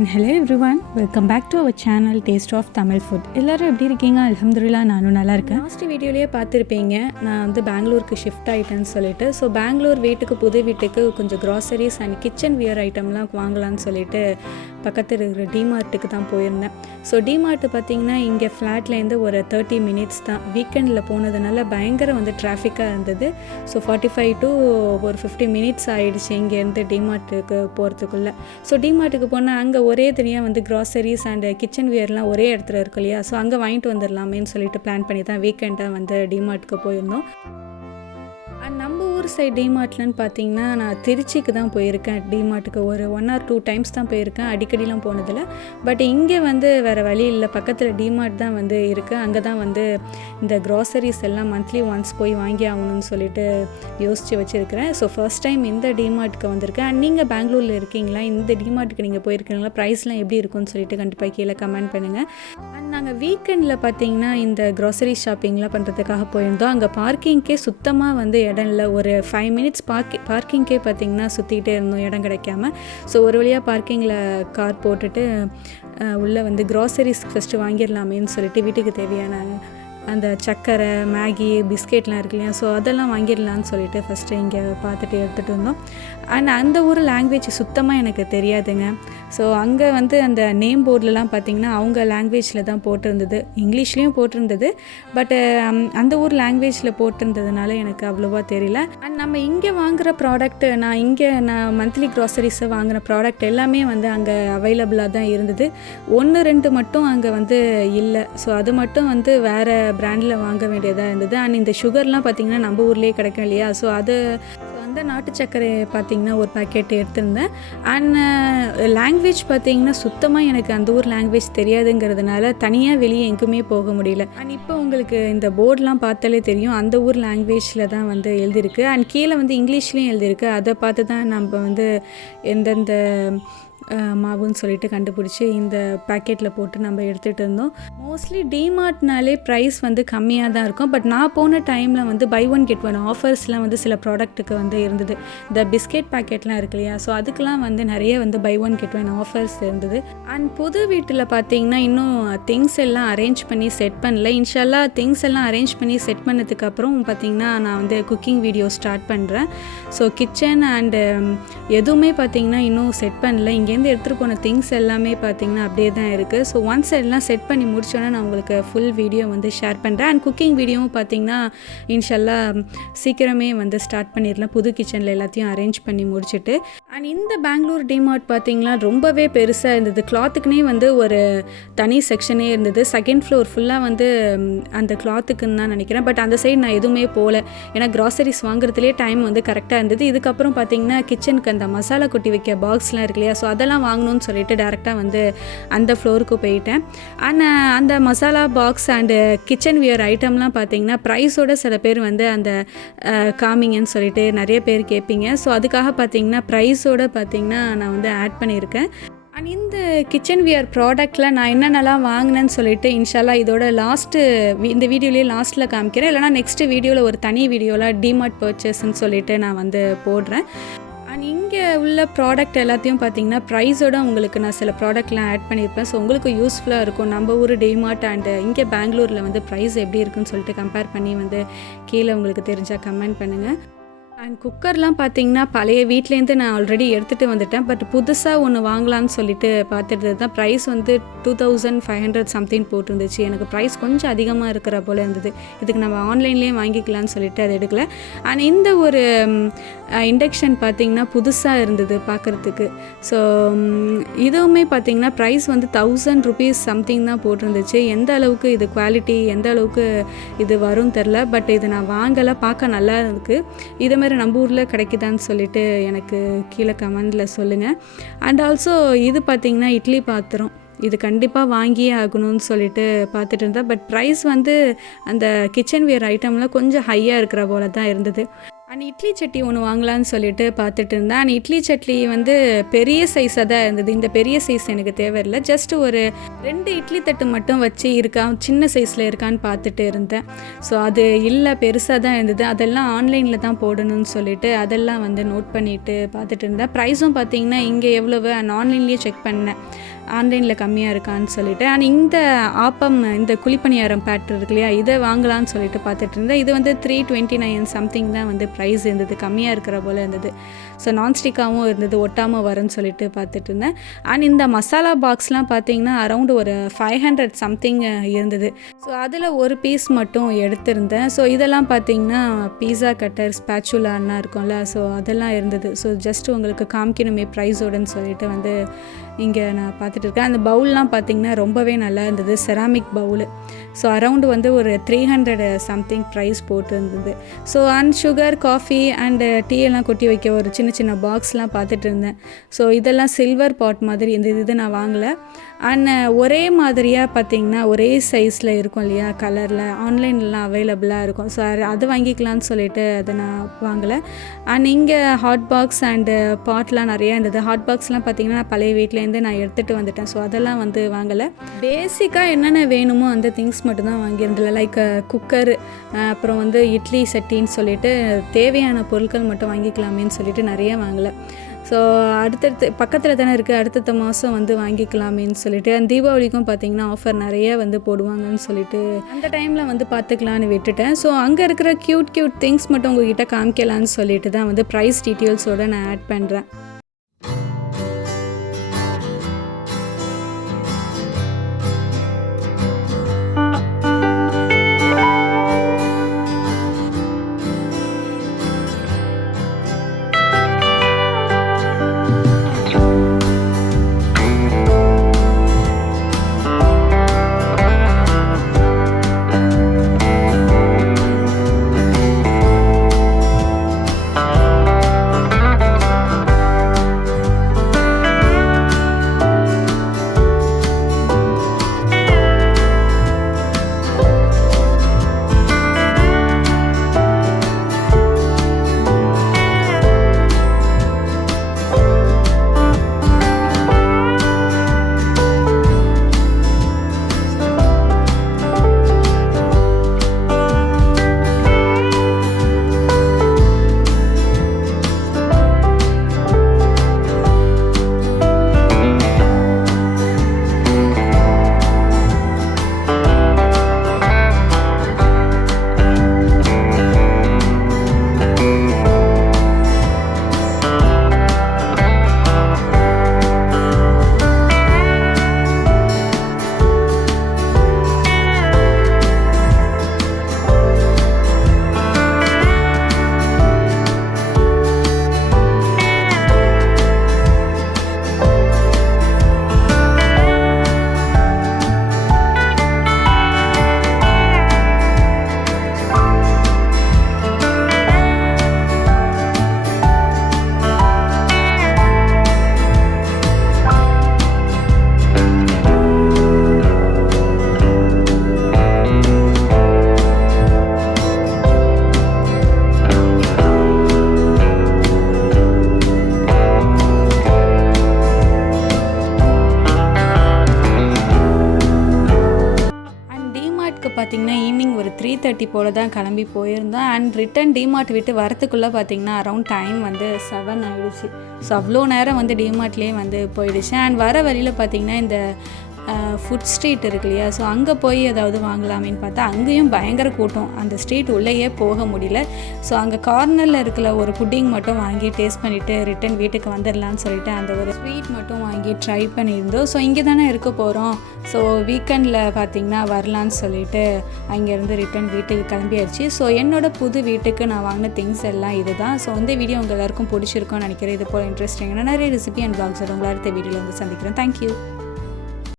and hello everyone, welcome back to our channel Taste of Tamil Food. எல்லாரும் எப்படி இருக்கீங்க? அல்ஹம்துலில்லாஹ் நானும் நல்லா இருக்கேன். லாஸ்ட் வீடியோலயே பார்த்துருப்பீங்க, நான் வந்து பெங்களூருக்கு ஷிஃப்ட் ஆகிட்டேன்னு சொல்லிட்டு. ஸோ பெங்களூர் புது வீட்டுக்கு கொஞ்சம் க்ராசரிஸ் அண்ட் கிச்சன் வியர் ஐட்டம்லாம் வாங்கலான்னு சொல்லிட்டு பக்கத்தில் இருக்கிற டிமார்ட்டுக்கு தான் போயிருந்தேன். ஸோ டிமார்ட்டு பார்த்திங்கன்னா இங்கே ஃப்ளாட்லேருந்து ஒரு 30 மினிட்ஸ் தான். வீக்கெண்டில் போனதுனால பயங்கர வந்து டிராஃபிக்காக இருந்தது. ஸோ 45 to ஒரு 50 மினிட்ஸ் ஆகிடுச்சு இங்கேருந்து டிமார்ட்டுக்கு போகிறதுக்குள்ளே. ஸோ டிமார்ட்டுக்கு போனால் அங்கே ஒரே தனியாக வந்து க்ராசரிஸ் அண்ட் கிச்சன் வியர்லாம் ஒரே இடத்துல இருக்கு இல்லையா, ஸோ அங்கே வாங்கிட்டு வந்துடலாமேன்னு சொல்லிட்டு பிளான் பண்ணி தான் வீக்கெண்டாக வந்து டிமார்ட்டுக்கு போயிருந்தோம். நம்ம ஊர் சைட் டிமார்ட்லன்னு பார்த்தீங்கன்னா நான் திருச்சிக்கு தான் போயிருக்கேன். டிமார்ட்டுக்கு ஒரு 1 or 2 டைம்ஸ் தான் போயிருக்கேன், அடிக்கடிலாம் போனதில்லை. பட் இங்கே வந்து வேறு வழி இல்லை, பக்கத்தில் டிமார்ட் தான் வந்து இருக்குது. அங்கே தான் வந்து இந்த க்ராசரிஸ் எல்லாம் மந்த்லி ஒன்ஸ் போய் வாங்கி ஆகணும்னு சொல்லிட்டு யோசித்து வச்சுருக்கிறேன். ஸோ ஃபர்ஸ்ட் டைம் இந்த டிமார்ட்டுக்கு வந்திருக்கேன். அண்ட் நீங்கள் பெங்களூரில் இருக்கீங்களா, இந்த டிமார்ட்டுக்கு நீங்கள் போயிருக்கீங்களா, ப்ரைஸ்லாம் எப்படி இருக்குன்னு சொல்லிட்டு கண்டிப்பாக கீழே கமெண்ட் பண்ணுங்கள். அண்ட் நாங்கள் வீக்கெண்டில் பார்த்தீங்கன்னா இந்த க்ராசரி ஷாப்பிங்லாம் பண்ணுறதுக்காக போயிருந்தோம். அங்கே பார்க்கிங்க்கே சுத்தமாக வந்து இடம் இல்லை. ஒரு 5 மினிட்ஸ் பார்க்கிங்கே பார்த்திங்கன்னா சுற்றிக்கிட்டே இருந்தோம், இடம் கிடைக்காம. ஸோ ஒரு வழியாக பார்க்கிங்கில் கார் போட்டுட்டு உள்ளே வந்து க்ராசரிஸ் ஃபஸ்ட்டு வாங்கிடலாமேன்னு சொல்லிட்டு வீட்டுக்கு தேவையான அந்த சக்கரை, மேகி, பிஸ்கெட்லாம் இருக்கு இல்லையா, ஸோ அதெல்லாம் வாங்கிடலான்னு சொல்லிட்டு ஃபஸ்ட்டு இங்கே பார்த்துட்டு எடுத்துகிட்டு இருந்தோம். அண்ட் அந்த ஊர் லாங்குவேஜ் சுத்தமாக எனக்கு தெரியாதுங்க. ஸோ அங்கே வந்து அந்த நேம் போர்ட்லலாம் பார்த்திங்கன்னா அவங்க லாங்குவேஜில் தான் போட்டிருந்தது, இங்கிலீஷ்லேயும் போட்டிருந்தது. பட் அந்த ஊர் லாங்குவேஜில் போட்டிருந்ததுனால எனக்கு அவ்வளோவா தெரியல. அண்ட் நம்ம இங்கே வாங்குகிற ப்ராடக்ட், நான் மந்த்லி க்ராசரிஸை வாங்கின ப்ராடக்ட் எல்லாமே வந்து அங்கே அவைலபிளாக தான் இருந்தது. 1-2 மட்டும் அங்கே வந்து இல்லை. ஸோ அது மட்டும் வந்து வேறு பிராண்டில் வாங்க வேண்டியதாக இருந்தது. அண்ட் இந்த சுகர்லாம் பார்த்திங்கன்னா நம்ம ஊர்லேயே கிடைக்கும் இல்லையா, ஸோ அந்த நாட்டு சர்க்கரை பார்த்திங்கன்னா ஒரு பேக்கெட் எடுத்திருந்தேன். அண்ட் லாங்குவேஜ் பார்த்திங்கன்னா சுத்தமாக எனக்கு அந்த ஊர் லாங்குவேஜ் தெரியாதுங்கிறதுனால தனியாக வெளியே எங்குமே போக முடியல. அண்ட் இப்போ உங்களுக்கு இந்த போர்டெலாம் பார்த்தாலே தெரியும், அந்த ஊர் லாங்குவேஜில் தான் வந்து எழுதியிருக்கு. அண்ட் கீழே வந்து இங்கிலீஷ்லேயும் எழுதியிருக்கு. அதை பார்த்து தான் நம்ம வந்து எந்தெந்த மாவுன்னு சொல்லிட்டு கண்டுபிடிச்சி இந்த பேக்கெட்டில் போட்டு நம்ம எடுத்துகிட்டு இருந்தோம். மோஸ்ட்லி டிமார்ட்னாலே ப்ரைஸ் வந்து கம்மியாக தான் இருக்கும். பட் நான் போன டைமில் வந்து பை ஒன் கெட் ஒன் ஆஃபர்ஸ்லாம் வந்து சில ப்ராடக்ட்டுக்கு வந்து இருந்தது. இந்த பிஸ்கெட் பேக்கெட்லாம் இருக்கு இல்லையா, ஸோ அதுக்கெலாம் வந்து நிறைய வந்து buy one get one offers இருந்தது. அண்ட் புது வீட்டில் பார்த்தீங்கன்னா இன்னும் திங்ஸ் எல்லாம் அரேஞ்ச் பண்ணி செட் பண்ணல. இன்ஷால்லா திங்ஸ் எல்லாம் அரேஞ்ச் பண்ணி செட் பண்ணதுக்கப்புறம் பார்த்திங்கன்னா நான் வந்து குக்கிங் வீடியோ ஸ்டார்ட் பண்ணுறேன். ஸோ கிச்சன் அண்டு எதுவுமே பார்த்திங்கன்னா இன்னும் செட் பண்ணல. இங்கேருந்து எடுத்துகிட்டு போன திங்ஸ் எல்லாமே பார்த்திங்கன்னா அப்படியே தான் இருக்குது. ஸோ ஒன்ஸ் எல்லாம் செட் பண்ணி முடிச்சோன்னா நான் உங்களுக்கு ஃபுல் வீடியோ வந்து ஷேர் பண்ணுறேன். அண்ட் குக்கிங் வீடியோவும் பார்த்திங்கன்னா இன்ஷால்லா சீக்கிரமே வந்து ஸ்டார்ட் பண்ணிடலாம், புது கிச்சனில் எல்லாத்தையும் அரேஞ்ச் பண்ணி முடிச்சுட்டு. அண்ட் இந்த பெங்களூர் டிமார்ட் பார்த்திங்கன்னா ரொம்பவே பெருசாக இருந்தது. கிளாத்துக்குனே வந்து ஒரு தனி செக்ஷனே இருந்தது. செகண்ட் ஃப்ளோர் ஃபுல்லாக வந்து அந்த கிளாத்துக்குன்னு தான் நினைக்கிறேன். பட் அந்த சைடு நான் எதுவுமே போகல, ஏன்னா க்ராசரிஸ் வாங்குறதுலேயே டைம் வந்து கரெக்டாக இருந்தது. இதுக்கப்புறம் பார்த்திங்கன்னா கிச்சனுக்கு அந்த மசாலா கொட்டி வைக்க பாக்ஸ்லாம் இருக்கு இல்லையா, ஸோ அதெல்லாம் வாங்கணும்னு சொல்லிட்டு டேரெக்டாக வந்து அந்த ஃப்ளோருக்கு போயிட்டேன். அண்ட் அந்த masala box and kitchen wear ஐட்டம்லாம் பார்த்திங்கன்னா ப்ரைஸோடு சில பேர் வந்து அந்த காமிங்கன்னு சொல்லிட்டு நிறைய பேர் கேட்பீங்க. ஸோ அதுக்காக பார்த்திங்கன்னா ப்ரைஸோடு பார்த்திங்கன்னா நான் வந்து ஆட் பண்ணியிருக்கேன். அண்ட் இந்த கிச்சன் வியர் ப்ராடக்டில் நான் என்னென்னலாம் வாங்கினேன்னு சொல்லிட்டு இன்ஷால்லா இதோட இந்த வீடியோலேயே லாஸ்ட்டில் காமிக்கிறேன். இல்லைனா நெக்ஸ்ட் வீடியோவில் ஒரு தனி வீடியோவில் டிமார்ட் பர்ச்சேஸ்ன்னு சொல்லிட்டு நான் வந்து போடுறேன். அண்ட் இங்கே உள்ள ப்ராடக்ட் எல்லாத்தையும் பார்த்திங்கன்னா ப்ரைஸோடு உங்களுக்கு நான் சில ப்ராடக்ட்லாம் ஆட் பண்ணியிருப்பேன். ஸோ உங்களுக்கு யூஸ்ஃபுல்லாக இருக்கும். நம்ம ஊர் டிமார்ட் அண்டு இங்கே பெங்களூரில் வந்து ப்ரைஸ் எப்படி இருக்குன்னு சொல்லிட்டு கம்பேர் பண்ணி வந்து கீழே உங்களுக்கு தெரிஞ்சால் கமெண்ட் பண்ணுங்கள். அண்ட் குக்கர்லாம் பார்த்திங்கன்னா பழைய வீட்லேருந்து நான் ஆல்ரெடி எடுத்துகிட்டு வந்துட்டேன். பட் புதுசாக ஒன்று வாங்கலான்னு சொல்லிட்டு பார்த்துட்டு தான் ப்ரைஸ் வந்து 2500 சம்திங் போட்டிருந்துச்சு. எனக்கு ப்ரைஸ் கொஞ்சம் அதிகமாக இருக்கிற போல் இருந்தது. இதுக்கு நம்ம ஆன்லைன்லேயே வாங்கிக்கலான்னு சொல்லிட்டு அதை எடுக்கல. அண்ட் இந்த ஒரு இண்டக்ஷன் பார்த்திங்கன்னா புதுசாக இருந்தது பார்க்குறதுக்கு. ஸோ இதுவுமே பார்த்திங்கன்னா ப்ரைஸ் வந்து 1000 rupees சம்திங் தான் போட்டிருந்துச்சு. எந்த அளவுக்கு இது குவாலிட்டி, எந்த அளவுக்கு இது வரும்னு தெரில. பட் இது நான் வாங்கலை, பார்க்க நல்லா இருக்குது. இதே மாதிரி நம்ம ஊரில் கிடைக்குதான்னு சொல்லிட்டு எனக்கு கீழே கமெண்டில் சொல்லுங்கள். அண்ட் ஆல்சோ இது பார்த்திங்கன்னா இட்லி பாத்திரம், இது கண்டிப்பாக வாங்கியே ஆகணும்னு சொல்லிட்டு பார்த்துட்டு இருந்தேன். பட் ப்ரைஸ் வந்து அந்த கிச்சன் வியர் ஐட்டம்லாம் கொஞ்சம் ஹையாக இருக்கிற போல தான் இருந்தது. அண்ட் இட்லி சட்டி ஒன்று வாங்கலான்னு சொல்லிட்டு பார்த்துட்டு இருந்தேன். அண்ட் இட்லி சட்லி வந்து பெரிய சைஸாக தான் இருந்தது. இந்த பெரிய சைஸ் எனக்கு தேவையில்லை, ஜஸ்ட் ஒரு 2 இட்லி தட்டு மட்டும் வச்சு இருக்கா, சின்ன சைஸில் இருக்கான்னு பார்த்துட்டு இருந்தேன். ஸோ அது இல்லை, பெருசாக தான் இருந்தது. அதெல்லாம் ஆன்லைனில் தான் போடணும்னு சொல்லிட்டு அதெல்லாம் வந்து நோட் பண்ணிவிட்டு பார்த்துட்டு இருந்தேன். ப்ரைஸும் பார்த்தீங்கன்னா இங்கே எவ்வளவு, அண்ட் ஆன்லைன்லேயே செக் பண்ணேன் ஆன்லைனில் கம்மியாக இருக்கான்னு சொல்லிட்டு. அண்ட் இந்த ஆப்பம், இந்த குழிப்பணியாரம் பேட்டர் இருக்கு இல்லையா, இதை வாங்கலான்னு சொல்லிட்டு பார்த்துட்டு இருந்தேன். இது வந்து 329 சம்திங் தான் வந்து ப்ரைஸ் இருந்தது, கம்மியாக இருக்கிற போல் இருந்தது. ஸோ நான்ஸ்டிக்காகவும் இருந்தது, ஒட்டாமல் வரும்னு சொல்லிட்டு பார்த்துட்டு இருந்தேன். அண்ட் இந்த மசாலா பாக்ஸ்லாம் பார்த்தீங்கன்னா அரௌண்ட் ஒரு 500 சம்திங் இருந்தது. ஸோ அதில் ஒரு பீஸ் மட்டும் எடுத்திருந்தேன். ஸோ இதெல்லாம் பார்த்தீங்கன்னா பீஸா கட்டர், ஸ்பேச்சுலான்னா இருக்கும்ல, ஸோ அதெல்லாம் இருந்தது. ஸோ ஜஸ்ட் உங்களுக்கு காமிக்கணுமே ப்ரைஸோடன்னு சொல்லிட்டு வந்து இங்கே நான் பார்த்துட்டு இருக்கேன். அந்த பவுல்லாம் பார்த்திங்கன்னா ரொம்பவே நல்லா இருந்தது, செராமிக் பவுலு. ஸோ அரவுண்டு வந்து ஒரு 300 சம்திங் ப்ரைஸ் போட்டு இருந்தது. So and sugar, coffee and tea எல்லாம் கொட்டி வைக்க ஒரு சின்ன சின்ன பாக்ஸ்லாம் பார்த்துட்டு இருந்தேன். ஸோ இதெல்லாம் சில்வர் பாட் மாதிரி இருந்தது, இது நான் வாங்கலை. அண்ட் ஒரே மாதிரியாக பார்த்திங்கன்னா ஒரே சைஸில் இருக்கும் இல்லையா, கலரில் ஆன்லைன்லாம் அவைலபிளாக இருக்கும். ஸோ அது வாங்கிக்கலான்னு சொல்லிட்டு அதை நான் வாங்கலை. அண்ட் இங்கே ஹாட் பாக்ஸ் அண்டு பாட்லாம் நிறையா இருந்தது. ஹாட் பாக்ஸ்லாம் பார்த்திங்கன்னா நான் பழைய வீட்டிலேருந்து நான் எடுத்துகிட்டு வந்துட்டேன். ஸோ அதெல்லாம் வந்து வாங்கலை. பேசிக்காக என்னென்ன வேணுமோ அந்த திங்ஸ் மட்டும்தான் வாங்கியிருந்தேன். லைக் குக்கர், அப்புறம் வந்து இட்லி சட்டின்னு சொல்லிட்டு தேவையான பொருட்கள் மட்டும் வாங்கிக்கலாமேன்னு சொல்லிட்டு நிறைய வாங்கலை. ஸோ அடுத்தடுத்து பக்கத்தில் தானே இருக்குது, அடுத்தடுத்த மாதம் வந்து வாங்கிக்கலாமேன்னு சொல்லிட்டு. அந்த தீபாவளிக்கும் பார்த்திங்கன்னா ஆஃபர் நிறைய வந்து போடுவாங்கன்னு சொல்லிட்டு அந்த டைமில் வந்து பார்த்துக்கலான்னு விட்டுட்டேன். ஸோ அங்கே இருக்கிற க்யூட் திங்ஸ் மட்டும் உங்கள்கிட்ட காமிக்கலான்னு சொல்லிட்டு தான் வந்து ப்ரைஸ் டீட்டெயில்ஸோடு நான் ஆட் பண்ணுறேன். பார்த்திங்கன்னா ஈவினிங் ஒரு 3:30 போல் தான் கிளம்பி போயிருந்தோம். அண்ட் ரிட்டன் டிமார்ட் விட்டு வரத்துக்குள்ளே பார்த்திங்கன்னா அரௌண்ட் டைம் வந்து 7 ஆகிடுச்சு. ஸோ அவ்வளோ நேரம் வந்து டிமார்ட்லேயே வந்து போயிடுச்சு. அண்ட் வர வழியில் பார்த்திங்கன்னா இந்த ஃபுட் ஸ்ட்ரீட் இருக்கு இல்லையா, ஸோ அங்கே போய் ஏதாவது வாங்கலாமேன்னு பார்த்தா அங்கேயும் பயங்கர கூட்டம், அந்த ஸ்ட்ரீட் உள்ளேயே போக முடியல. ஸோ அங்கே கார்னரில் இருக்கிற ஒரு புட்டிங் மட்டும் வாங்கி டேஸ்ட் பண்ணிவிட்டு ரிட்டன் வீட்டுக்கு வந்துடலான்னு சொல்லிட்டு அந்த ஒரு ஸ்வீட் மட்டும் வாங்கி ட்ரை பண்ணியிருந்தோம். ஸோ இங்கே தானே இருக்க போகிறோம், ஸோ வீக்கெண்டில் பார்த்திங்கன்னா வரலான்னு சொல்லிட்டு அங்கேருந்து ரிட்டன் வீட்டுக்கு கிளம்பியாச்சு. ஸோ என்னோடய புது வீட்டுக்கு நான் வாங்கின திங்ஸ் எல்லாம் இது தான். ஸோ இந்த வீடியோ உங்கள் எல்லாருக்கும் பிடிச்சிருக்கோன்னு நினைக்கிறேன். இது போல் இன்ட்ரெஸ்டிங்கான நிறைய ரெசிபி அண்ட் பிளாக்ஸோட உங்களை அடுத்த வீடியோவில் வந்து சந்திக்கிறேன். தேங்க்யூ.